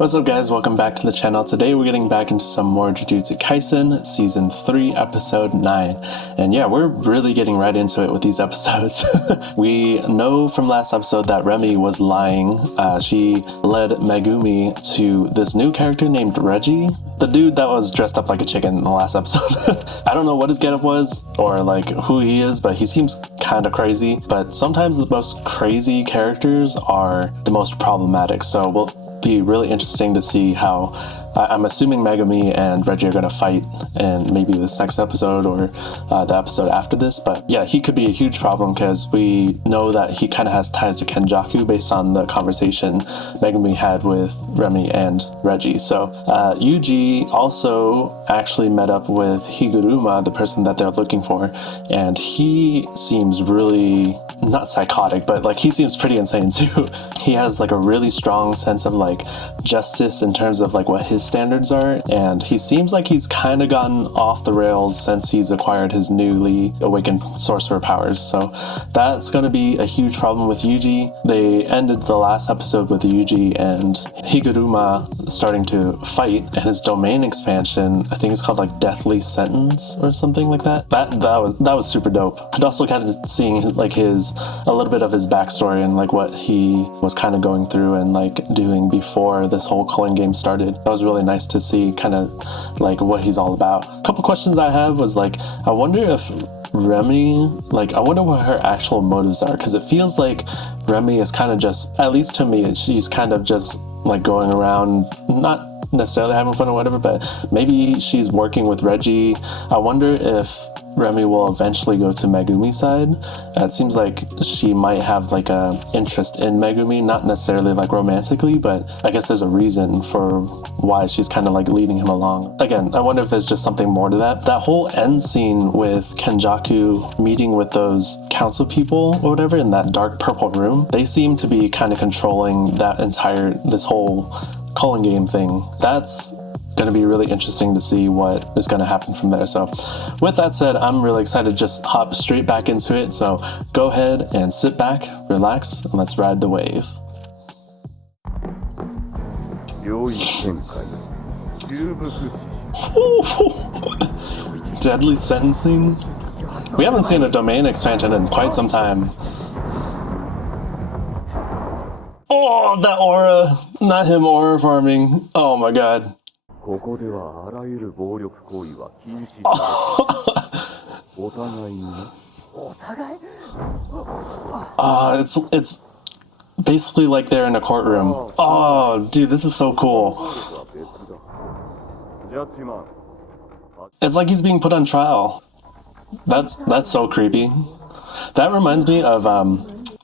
What's up guys, welcome back to the channel. Today we're getting back into some more Jujutsu Kaisen, Season 3, Episode 9. And yeah, we're really getting right into it with these episodes. We know from last episode that Remy was lying. She led Megumi to this new character named Reggie. The dude that was dressed up like a chicken in the last episode. I don't know what his getup was or like who he is, but he seems kind of crazy. But sometimes the most crazy characters are the most problematic. So we'll be really interesting to see how I'm assuming Megumi and Reggie are going to fight in maybe this next episode or the episode after this. But yeah, he could be a huge problem because we know that he kind of has ties to Kenjaku based on the conversation Megumi had with Remy and Reggie. So Yuji also actually met up with Higuruma, the person that they're looking for, and he seems really not psychotic, but like he seems pretty insane too. He has like a really strong sense of like justice in terms of like what his standards are, and he seems like he's kind of gotten off the rails since he's acquired his newly awakened sorcerer powers. So that's going to be a huge problem with Yuji. They ended the last episode with Yuji and Higuruma starting to fight, and his domain expansion, I think it's called like Deathly Sentence or something like that. That was super dope. And also kind of seeing like a little bit of his backstory and like what he was kind of going through and like doing before this whole culling game started. That was really nice to see kind of like what he's all about. A couple questions I have was like, I wonder if Remy, like I wonder what her actual motives are, because it feels like Remy is kind of just, at least to me, she's kind of just like going around, not necessarily having fun or whatever, but maybe she's working with Reggie. I wonder if Remy will eventually go to Megumi's side. It seems like she might have like a interest in Megumi, not necessarily like romantically, but I guess there's a reason for why she's kind of like leading him along. Again, I wonder if there's just something more to that. That whole end scene with Kenjaku meeting with those council people or whatever in that dark purple room, they seem to be kind of controlling this whole culling game thing. That's going to be really interesting to see what is going to happen from there. So with that said, I'm really excited to just hop straight back into it. So go ahead and sit back, relax, and let's ride the wave. Deadly sentencing? We haven't seen a domain expansion in quite some time. Oh, that aura. Not him aura farming. Oh my god. It's basically like they're in a courtroom. Oh, dude, this is so cool. It's like he's being put on trial. That's so creepy. That reminds me of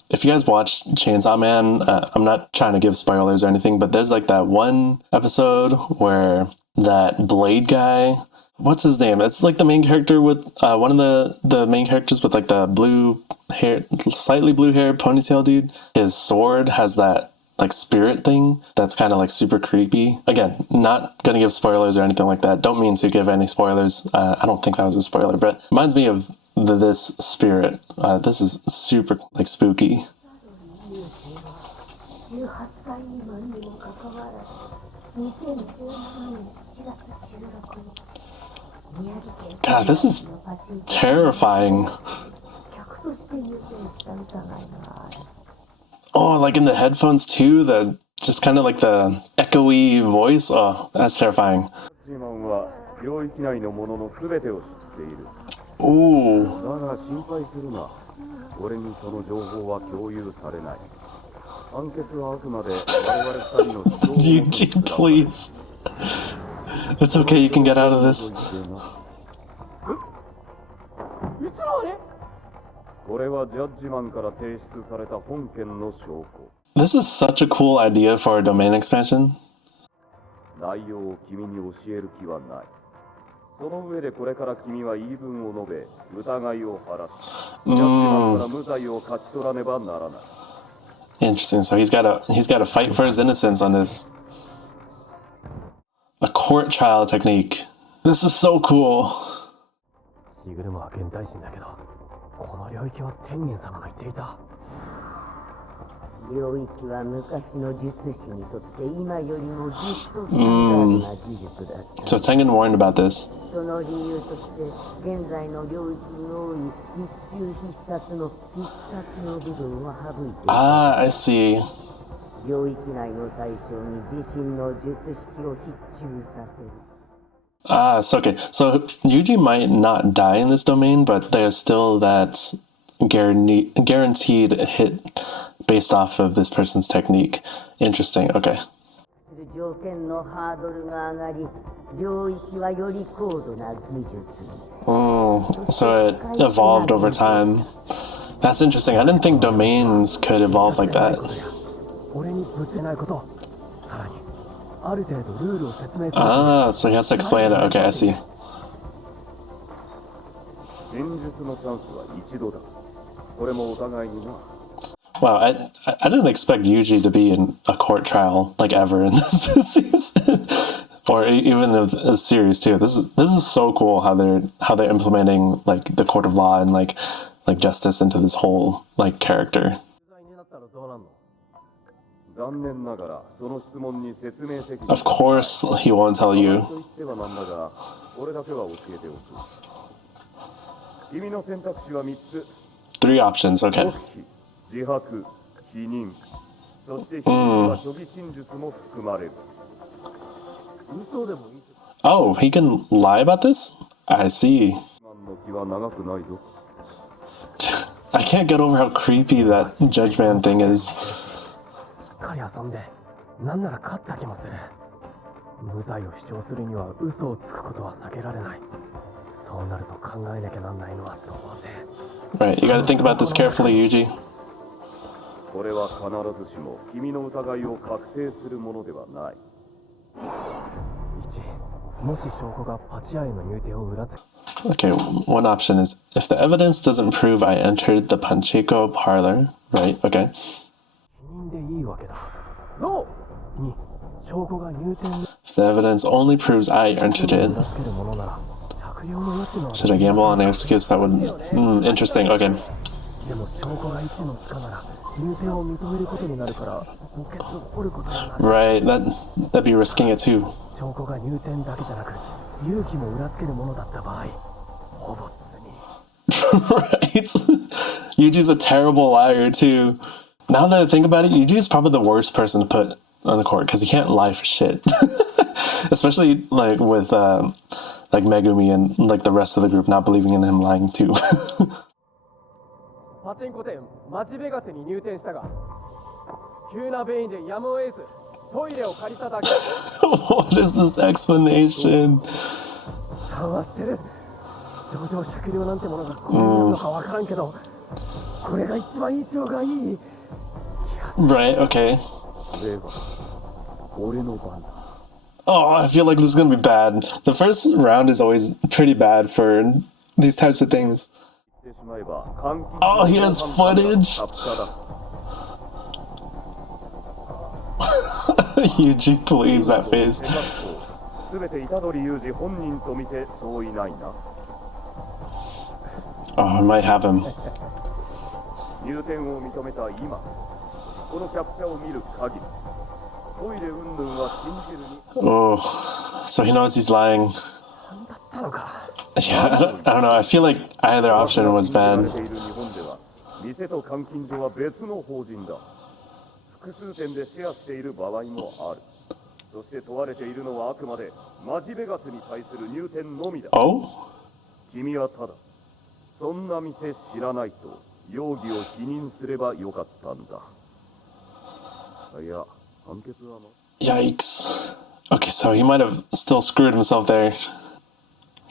if you guys watched Chainsaw Man, I'm not trying to give spoilers or anything, but there's like that one episode where that Blade guy, what's his name? It's like the main character with one of the main characters with like the blue hair, slightly blue hair ponytail dude. His sword has that like spirit thing that's kind of like super creepy. Again, not gonna give spoilers or anything like that. Don't mean to give any spoilers. I don't think that was a spoiler, but reminds me of this spirit. This is super like spooky. God, this is terrifying. Oh, like in the headphones too, the just kind of like the echoey voice. Oh, that's terrifying. Ooh. Eugene, please. It's okay, you can get out of this. This is such a cool idea for a domain expansion. Interesting. So he's got to fight for his innocence on this. A court trial technique. This is so cool. So Tengen warned about this. Ah, I see. Ah, so okay. So Yuji might not die in this domain, but there's still that guaranteed hit based off of this person's technique. Interesting. Okay. So it evolved over time. That's interesting. I didn't think domains could evolve like that. Ah, so he has to explain it. Okay, I see. Wow, I didn't expect Yuji to be in a court trial like ever in this season, or even a series too. This is so cool how they're implementing like the court of law and like justice into this whole like character. Of course, he won't tell you. 3 options, okay. Oh, he can lie about this? I see. I can't get over how creepy that Judgeman thing is. Right, you gotta think about this carefully, Yuji. Okay, one option is if the evidence doesn't prove I entered the Pachinko parlor, right? Okay. If the evidence only proves I entered it, should I gamble on an excuse that would... interesting, okay. Right, that'd be risking it too. Right? Yuji's a terrible liar too. Now that I think about it, Yuji's probably the worst person to put on the court because he can't lie for shit. Especially like with like Megumi and like the rest of the group not believing in him lying too. What is this explanation? Right, okay. Oh, I feel like this is gonna be bad. The first round is always pretty bad for these types of things. Oh, he has footage! Yuji, please, that face. Oh, I might have him. Oh, so he knows he's lying. Yeah, I don't know. I feel like either option was bad. Oh? Yikes. Okay, so he might have still screwed himself there.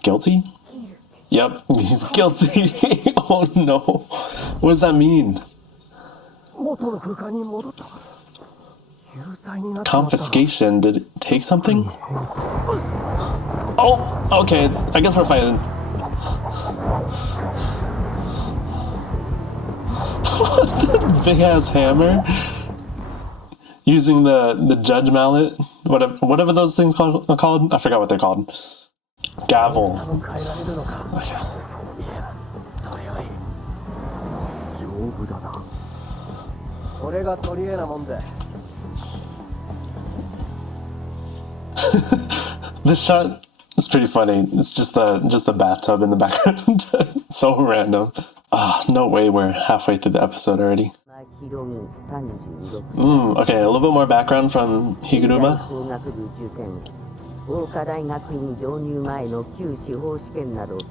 Guilty? Yep, he's guilty. Oh no. What does that mean? Confiscation? Did it take something? Oh, okay. I guess we're fighting. What the big ass hammer? Using the judge mallet? Whatever those things called? I forgot what they're called. Gavel. Okay. This shot is pretty funny. It's just the bathtub in the background. So random. No way we're halfway through the episode already. Okay, a little bit more background from Higuruma.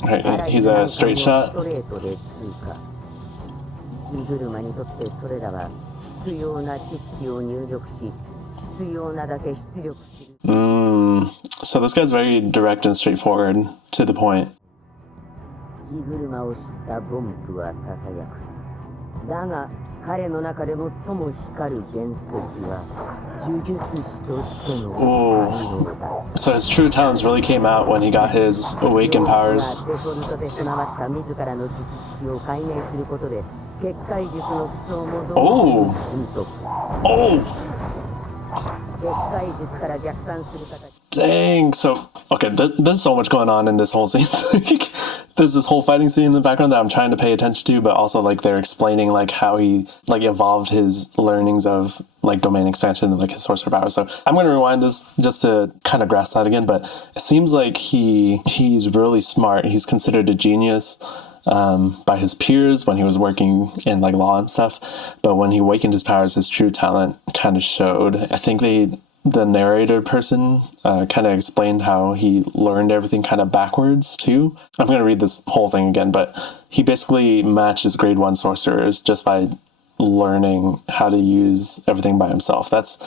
Right, he's a straight shot. So this guy's very direct and straightforward, to the point. Ooh. So his true talents really came out when he got his awakened powers. Oh! Oh! Dang, so, okay, there's so much going on in this whole scene. There's this whole fighting scene in the background that I'm trying to pay attention to, but also, like, they're explaining, like, how he, like, evolved his learnings of, like, domain expansion and, like, his sorcerer power. So I'm going to rewind this just to kind of grasp that again, but it seems like he's really smart. He's considered a genius by his peers when he was working in, like, law and stuff, but when he awakened his powers, his true talent kind of showed. I think the narrator person kind of explained how he learned everything kind of backwards too. I'm going to read this whole thing again, but he basically matches grade 1 sorcerers just by learning how to use everything by himself. That's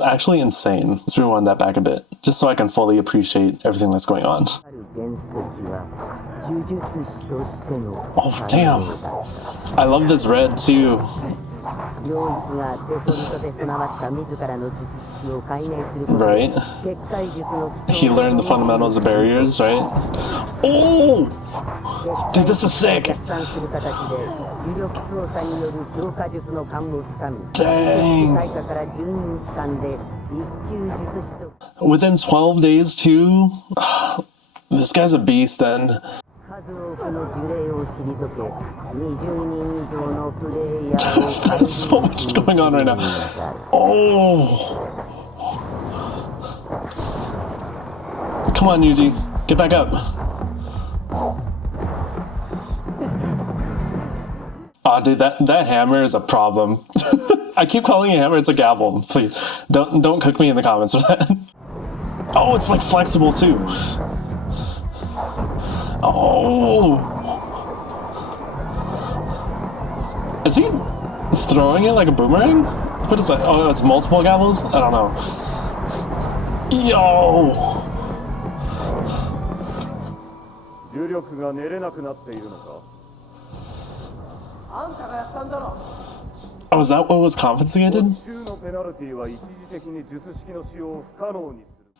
actually insane. Let's rewind that back a bit, just so I can fully appreciate everything that's going on. Oh, damn. I love this red too. Right. He learned the fundamentals of barriers, right? Oh! Dude, this is sick! Dang! Within 12 days too? This guy's a beast then. There's so much going on right now. Oh! Come on, Yuji. Get back up. Oh, dude, that hammer is a problem. I keep calling it a hammer, it's a gavel. Please, don't cook me in the comments for that. Oh, it's like flexible too. Oh! Is he throwing it like a boomerang? What is that? Oh, it's multiple gavels? I don't know. Yo! Oh, is that what was confiscated?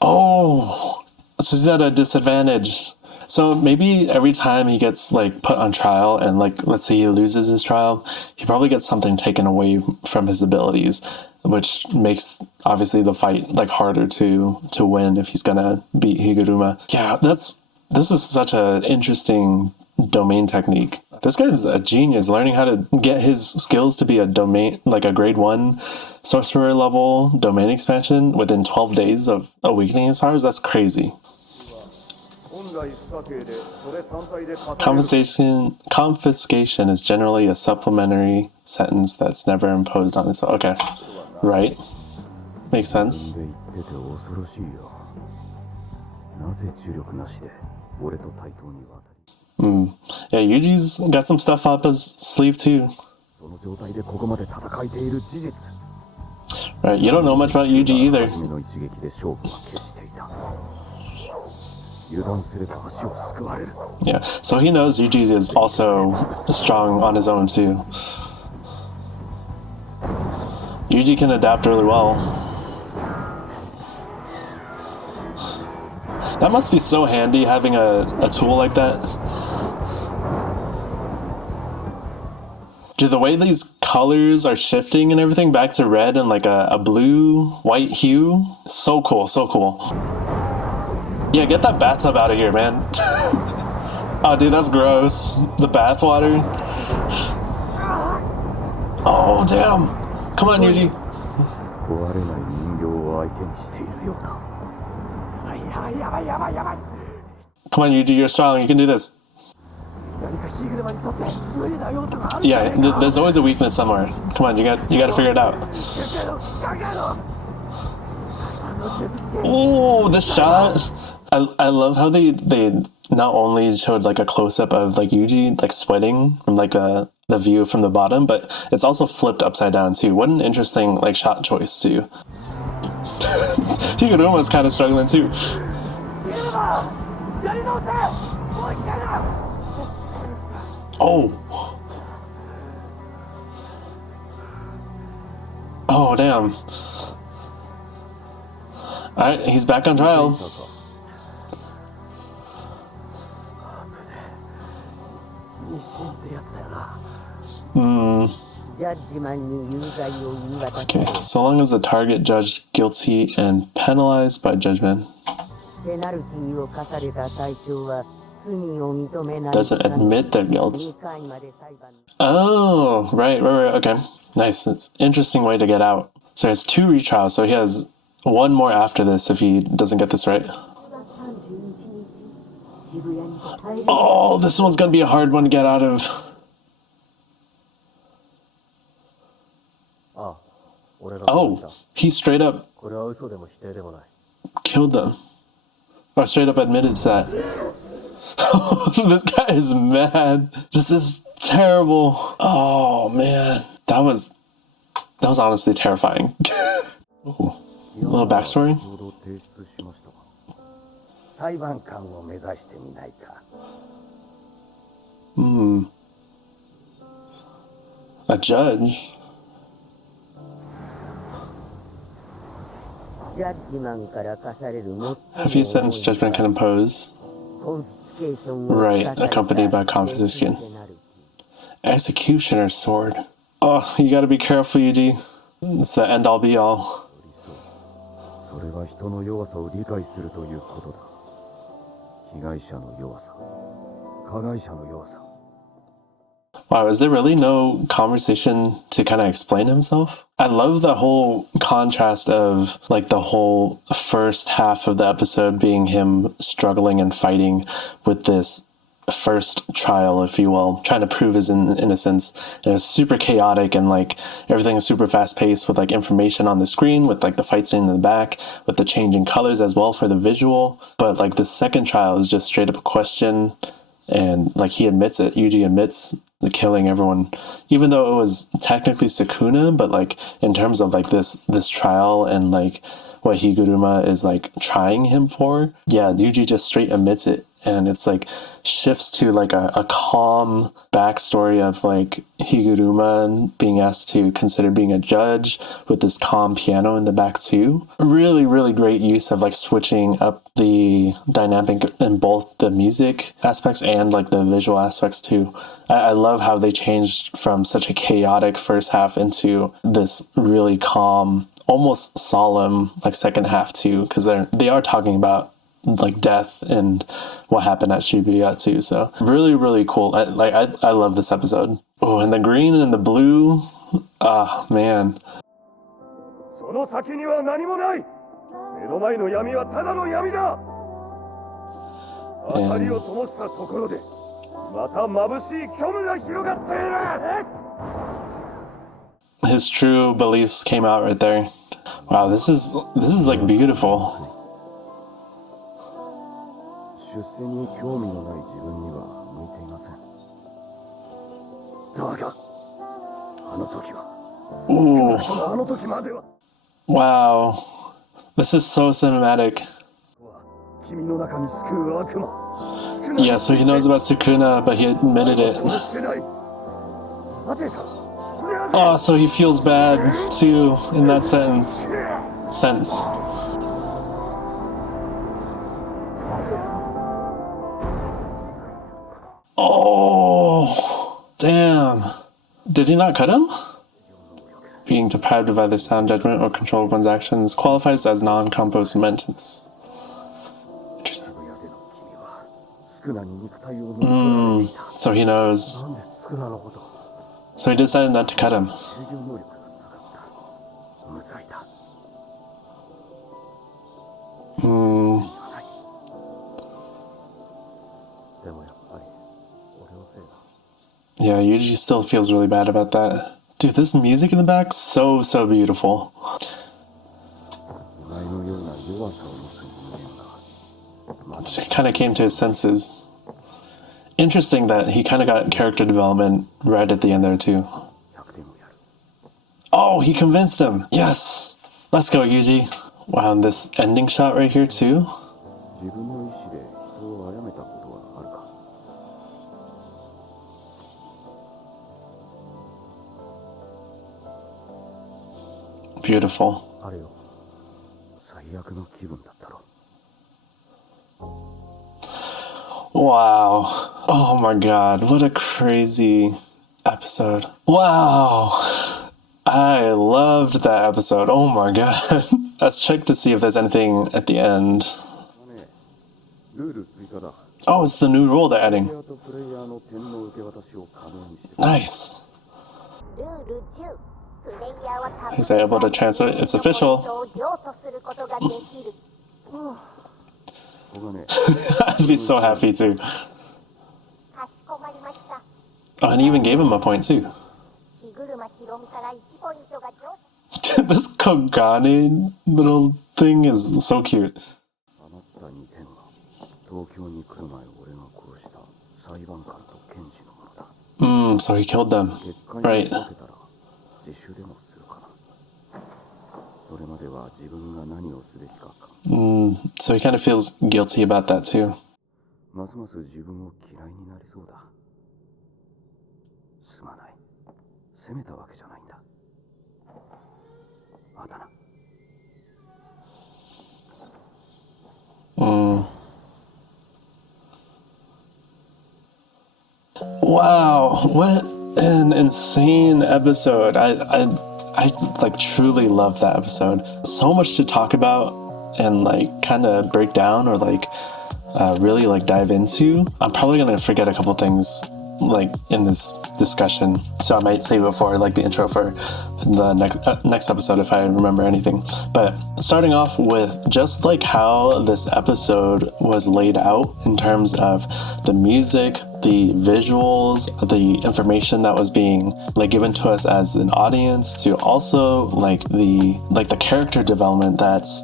Oh! So he's at a disadvantage. So maybe every time he gets, like, put on trial and, like, let's say he loses his trial, he probably gets something taken away from his abilities, which makes, obviously, the fight, like, harder to win if he's gonna beat Higuruma. Yeah, this is such an interesting domain technique. This guy's a genius, learning how to get his skills to be a domain, like a grade 1 sorcerer level domain expansion within 12 days of awakening his powers. That's crazy. Confiscation is generally a supplementary sentence that's never imposed on itself. Okay, right. Makes sense. Yeah, Yuji's got some stuff up his sleeve too. Right, you don't know much about Yuji either. Yeah, so he knows Yuji is also strong on his own too. Yuji can adapt really well. That must be so handy having a tool like that. Dude, the way these colors are shifting and everything back to red and like a blue-white hue, so cool, so cool. Yeah, get that bathtub out of here, man. Oh, dude, that's gross. The bath water. Oh, damn. Come on, Yuji. Come on, Yuji, you're strong. You can do this. Yeah, there's always a weakness somewhere. Come on, you got to figure it out. Oh, this shot! I love how they not only showed like a close up of like Yuji like sweating from like the view from the bottom, but it's also flipped upside down too. What an interesting like shot choice too. Higuruma was kind of struggling too. Oh. Oh, damn. Alright, he's back on trial. Okay, so long as the target judged guilty and penalized by judgment doesn't admit their guilt. Oh, right, okay. Nice. It's an interesting way to get out. So he has 2 retrials, so he has 1 more after this if he doesn't get this right. Oh, this one's gonna be a hard one to get out of. Oh, he straight up killed them. Or straight up admitted to that. This guy is mad. This is terrible. Oh man, that was honestly terrifying. Ooh, a little backstory. A judge. Heavy sentence judgment can impose. Right, accompanied by confiscation. Executioner's sword. Oh, you gotta be careful, Yuji. It's the end all be all. Wow, is there really no conversation to kind of explain himself? I love the whole contrast of like the whole first half of the episode being him struggling and fighting with this first trial, if you will, trying to prove his innocence. And it's super chaotic and like everything is super fast paced with like information on the screen, with like the fight scene in the back, with the changing colors as well for the visual. But like the second trial is just straight up a question, and like he admits it. Yuji admits the killing everyone, even though it was technically Sukuna, but like in terms of like this trial and like what Higuruma is like trying him for, yeah, Yuji just straight admits it. And it's like shifts to like a calm backstory of like Higuruma being asked to consider being a judge with this calm piano in the back too. Really, really great use of like switching up the dynamic in both the music aspects and like the visual aspects too. I love how they changed from such a chaotic first half into this really calm, almost solemn like second half too, because they are talking about like death and what happened at Shibuya too. So really, really cool. I love this episode. Oh, and the green and the blue. Ah, man. And his true beliefs came out right there. Wow, this is like beautiful. Ooh. Wow. This is so cinematic. Yeah, so he knows about Sukuna, but he admitted it. Oh, so he feels bad too in that sense. Oh, damn. Did he not cut him? Being deprived of either sound judgment or control of one's actions qualifies as non-compos mentence. Interesting. So he knows. So he decided not to cut him. Hmm. Yeah, Yuji still feels really bad about that. Dude, this music in the back, so beautiful. So he kind of came to his senses. Interesting that he kind of got character development right at the end there too. Oh, he convinced him. Yes. Let's go, Yuji. Wow, and this ending shot right here too. Beautiful. Wow. Oh my god, what a crazy episode. Wow. I loved that episode. Oh my god. Let's check to see if there's anything at the end. Oh, it's the new rule they're adding. Nice. He's able to transfer it. It's official. I'd be so happy too. Oh, and he even gave him a point too. This Kogane little thing is so cute. So he killed them. Right. So he kind of feels guilty about that too. Wow, what an insane episode. I like truly love that episode. So much to talk about and like kind of break down or like really like dive into. I'm probably gonna forget a couple things like in this discussion, so I might save it for like the intro for the next episode if I remember anything. But starting off with just like how this episode was laid out in terms of the music, the visuals, the information that was being like given to us as an audience, to also like the character development that's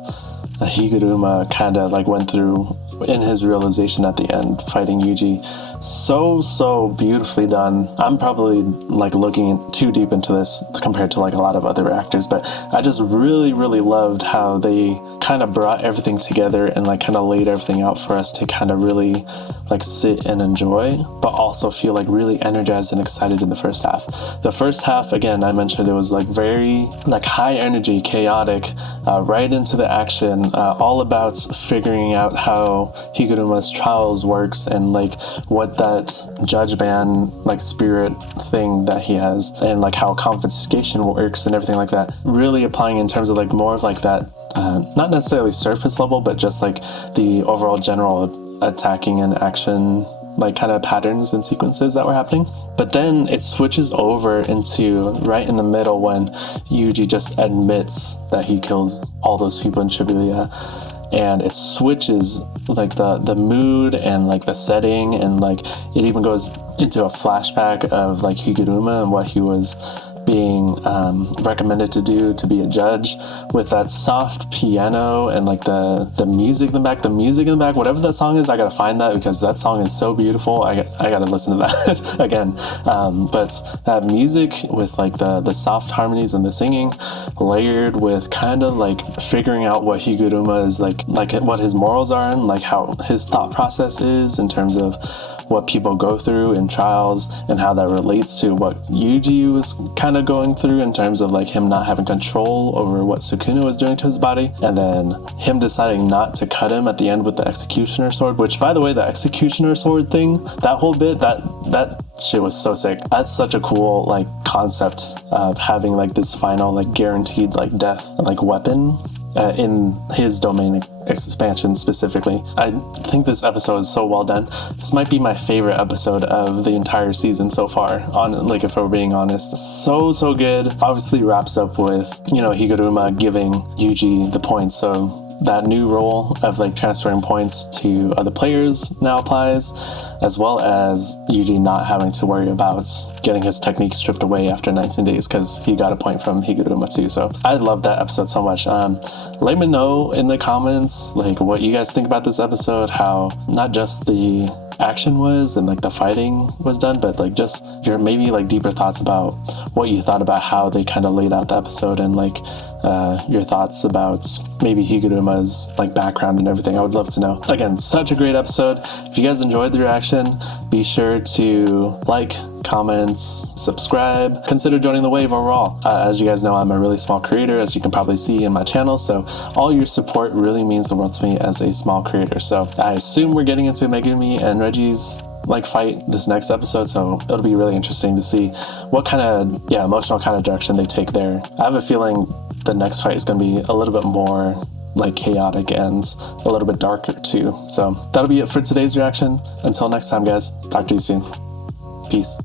Higuruma kind of like went through in his realization at the end fighting Yuji. So beautifully done. I'm probably like looking too deep into this compared to like a lot of other actors, but I just really loved how they kind of brought everything together and like kind of laid everything out for us to kind of really like sit and enjoy, but also feel like really energized and excited in the first half. The first half, again, I mentioned it was like very like high energy, chaotic, right into the action, all about figuring out how Higuruma's trials works and like what that judgeman like spirit thing that he has and like how confiscation works and everything like that. Really applying in terms of like more of like that, not necessarily surface level, but just like the overall general attacking and action like kind of patterns and sequences that were happening. But then it switches over into right in the middle when Yuji just admits that he kills all those people in Shibuya, and it switches like the mood and like the setting, and like it even goes into a flashback of like Higuruma and what he was being recommended to do to be a judge, with that soft piano and like the music in the back, whatever that song is. I gotta find that because that song is so beautiful. I gotta listen to that again. But that music with like the soft harmonies and the singing layered with kind of like figuring out what Higuruma is like what his morals are and like how his thought process is in terms of what people go through in trials and how that relates to what Yuji was kind of going through in terms of like him not having control over what Sukuna was doing to his body, and then him deciding not to cut him at the end with the executioner sword, which by the way, the executioner sword thing, that whole bit, that shit was so sick. That's such a cool like concept of having like this final like guaranteed like death like weapon in his domain expansion specifically. I think this episode is so well done. This might be my favorite episode of the entire season so far, like if we're being honest. So good. Obviously wraps up with, Higuruma giving Yuji the points, so that new role of like transferring points to other players now applies, as well as Yuji not having to worry about getting his technique stripped away after 19 days because he got a point from Higuruma too. So I love that episode so much. Let me know in the comments like what you guys think about this episode, how not just the action was and like the fighting was done, but like just your maybe like deeper thoughts about what you thought about how they kind of laid out the episode, and like your thoughts about maybe Higuruma's like background and everything. I would love to know. Again, such a great episode. If you guys enjoyed the reaction, be sure to like, comment, subscribe, consider joining the wave overall. As you guys know, I'm a really small creator, as you can probably see in my channel, so all your support really means the world to me as a small creator. So I assume we're getting into Megumi and Regi's like fight this next episode, so it'll be really interesting to see what kind of emotional kind of direction they take there. I have a feeling the next fight is going to be a little bit more like chaotic and a little bit darker too. So that'll be it for today's reaction. Until next time, guys, talk to you soon. Peace.